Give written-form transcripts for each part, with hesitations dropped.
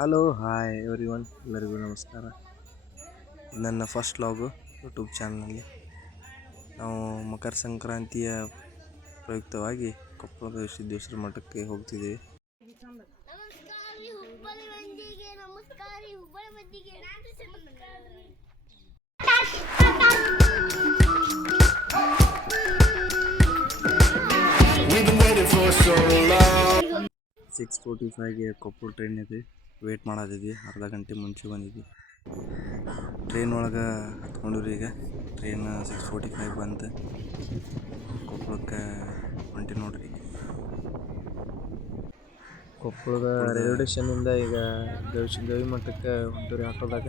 Hello hi everyone, ಎಲ್ಲರಿಗೂ ನಮಸ್ಕಾರ. ನನ್ನ ಫಸ್ಟ್ ವ್ಲಾಗು ಯೂಟ್ಯೂಬ್ ಚಾನಲ್ನಲ್ಲಿ. ನಾವು ಮಕರ ಸಂಕ್ರಾಂತಿಯ ಪ್ರಯುಕ್ತವಾಗಿ ಕೊಪ್ಪಳದ ಸಿದ್ದೇಶ್ವರ ಮಠಕ್ಕೆ ಹೋಗ್ತಿದ್ದೀವಿ. ಸಿಕ್ಸ್ 45ಗೆ ಕೊಪ್ಪಳ ಟ್ರೈನ್ ಇದೆ. ವೇಟ್ ಮಾಡೋದಿದ್ವಿ, ಅರ್ಧ ಗಂಟೆ ಮುಂಚೆ ಬಂದಿದ್ವಿ. ಟ್ರೈನ್ ಒಳಗೆ ಹತ್ಕೊಂಡಿವ್ರಿ. ಈಗ ಟ್ರೈನ್ 6:45 ಬಂತು. ಕೊಪ್ಪಳಕ್ಕೆ ಹೊಂಟಿ ನೋಡ್ರಿ. ಕೊಪ್ಪಳದ ರೈಲ್ವೆ ಸ್ಟೇಷನಿಂದ ಈಗ ಗವಿ ಮಠಕ್ಕೆ ಹೊಂಟಿವ್ರಿ ಆಟೋದಾಗ.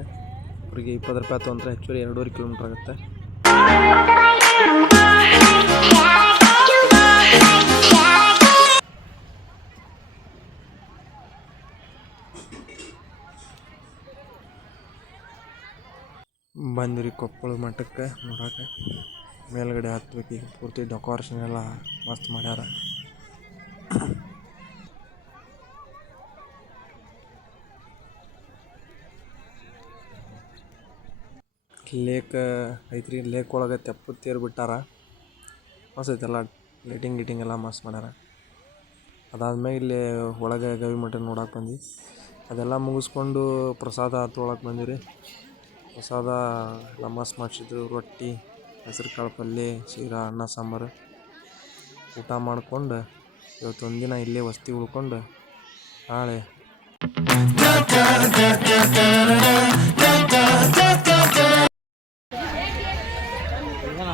ಅವ್ರಿಗೆ 20 ರೂಪಾಯಿ ತೊಗೊಂಡ್ರೆ ಆ್ಯಕ್ಚುಲಿ 2.5 ಕಿಲೋಮೀಟ್ರ್ ಆಗುತ್ತೆ. ಬಂದ್ರಿ ಕೊಪ್ಪಳ ಮಠಕ್ಕೆ ನೋಡಕ್ಕೆ. ಮೇಲ್ಗಡೆ ಹತ್ಬೇಕು. ಈಗ ಪೂರ್ತಿ ಡೆಕೋರೇಷನ್ ಎಲ್ಲ ಮಸ್ತ್ ಮಾಡ್ಯಾರ. ಲೇಕ್ ಐತ್ರಿ. ಲೇಕ್ ಒಳಗೆ ತೆಪ್ಪದ ತೇರು ಬಿಟ್ಟಾರ. ಮಸ್ತ್ ಐತೆಲ್ಲ. ಲೈಟಿಂಗ್ ಎಲ್ಲ ಮಸ್ತ್ ಮಾಡ್ಯಾರ. ಅದಾದ್ಮೇಲೆ ಇಲ್ಲಿ ಒಳಗೆ ಗವಿ ಮಠ ನೋಡಕ್ಕೆ ಬಂದ್ವಿ. ಅದೆಲ್ಲ ಮುಗಿಸ್ಕೊಂಡು ಪ್ರಸಾದ ತೊಗೊಳಕ್ಕೆ ಬಂದಿವಿ. ಪ್ರಸಾದ ಎಲ್ಲ ಮಸ್ತ್ ಮಾಡಿಸಿದ್ರು. ರೊಟ್ಟಿ, ಹೆಸರು ಕಾಳು ಪಲ್ಯ, ಶೀರಾ, ಅನ್ನ ಸಾಂಬಾರು ಊಟ ಮಾಡ್ಕೊಂಡು ಇವತ್ತೊಂದಿನ ಇಲ್ಲೇ ವಸ್ತಿ ಉಳ್ಕೊಂಡು ನಾಳೆ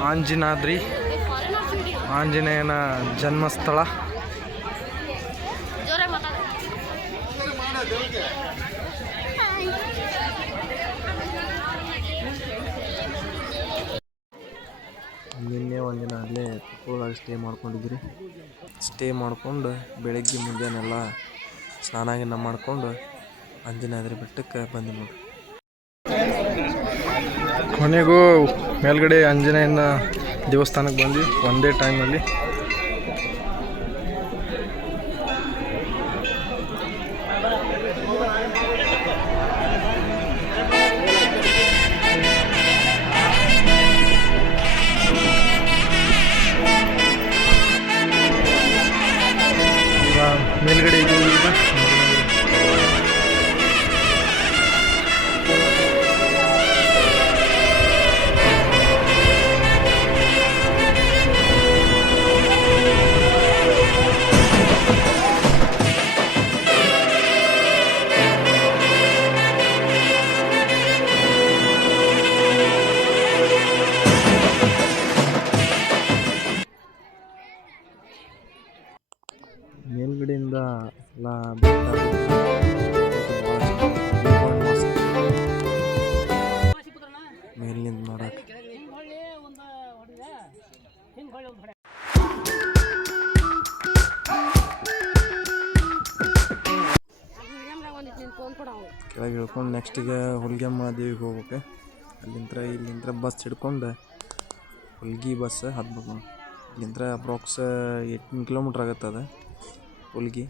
ಆಂಜನಾದ್ರಿ ಆಂಜನೇಯನ ಜನ್ಮಸ್ಥಳ. ನಿನ್ನೆ ಒಂದಿನ ಅಲ್ಲೇ ಕೊಪ್ಪಳದಾಗ ಸ್ಟೇ ಮಾಡ್ಕೊಂಡು ಬೆಳಗ್ಗೆ ಮುಂಜಾನೆ ಎಲ್ಲ ಸ್ನಾನ ಮಾಡ್ಕೊಂಡು ಆಂಜನೇಯದ್ರಿ ಬೆಟ್ಟಕ್ಕೆ ಬಂದು ನೋಡಿ. ಕೊನೆಗೂ ಮೇಲ್ಗಡೆ ಆಂಜನೇಯನ ದೇವಸ್ಥಾನಕ್ಕೆ ಬಂದ್ವಿ ಒಂದೇ ಟೈಮಲ್ಲಿ. ಮೇಲ್ಗಡೆ ಮೇಲ್ಗಡೆಯಿಂದ ಎಲ್ಲ ಮೇಲಿನಿಂದ ನೋಡಕ್ಕೆ. ಕೆಳಗೆ ಇಳ್ಕೊಂಡು ನೆಕ್ಸ್ಟಿಗೆ ಹುಲ್ಗೆಮ್ಮ ದೇವಿಗೆ ಹೋಗ್ಬೇಕು. ಇಲ್ಲಿಂದ ಬಸ್ ಹಿಡ್ಕೊಂಡು ಹುಲ್ಗಿ ಬಸ್ ಹತ್ಬೇಕು. ಇಲ್ಲಿಂದ ಅಪ್ರಾಕ್ಸ್ 18 ಕಿಲೋಮೀಟ್ರ್ ಆಗುತ್ತೆ ಅದು ಹುಲ್ಗಿ.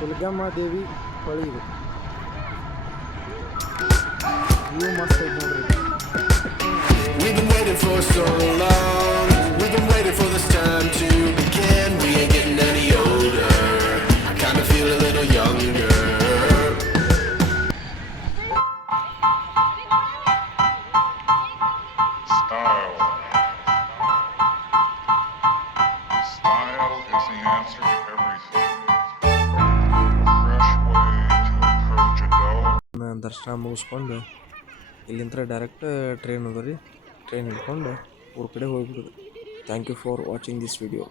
ಹುಲ್ಗಮ್ಮ ದೇವಿ ಹೊಳಿ ಇದು. ವ್ಯೂ ಮಸ್ತ್ ಐತೆ ನೋಡ್ರಿ. We've been waiting for so long. We've been waiting for this time to begin. We ain't getting any older. I kind of feel a little younger. Style is the answer to everything. A fresh way to approach adult. ದರ್ಶನ ಮುಗಿಸ್ಕೊಂಡು ಇಲ್ಲಿಂದ direct train ಅದ ರೀ. Train ಹಿಡ್ಕೊಂಡು ಊರ ಕಡೆ ಹೋಗ್ಬಿಡೋದು. Thank you for watching this video.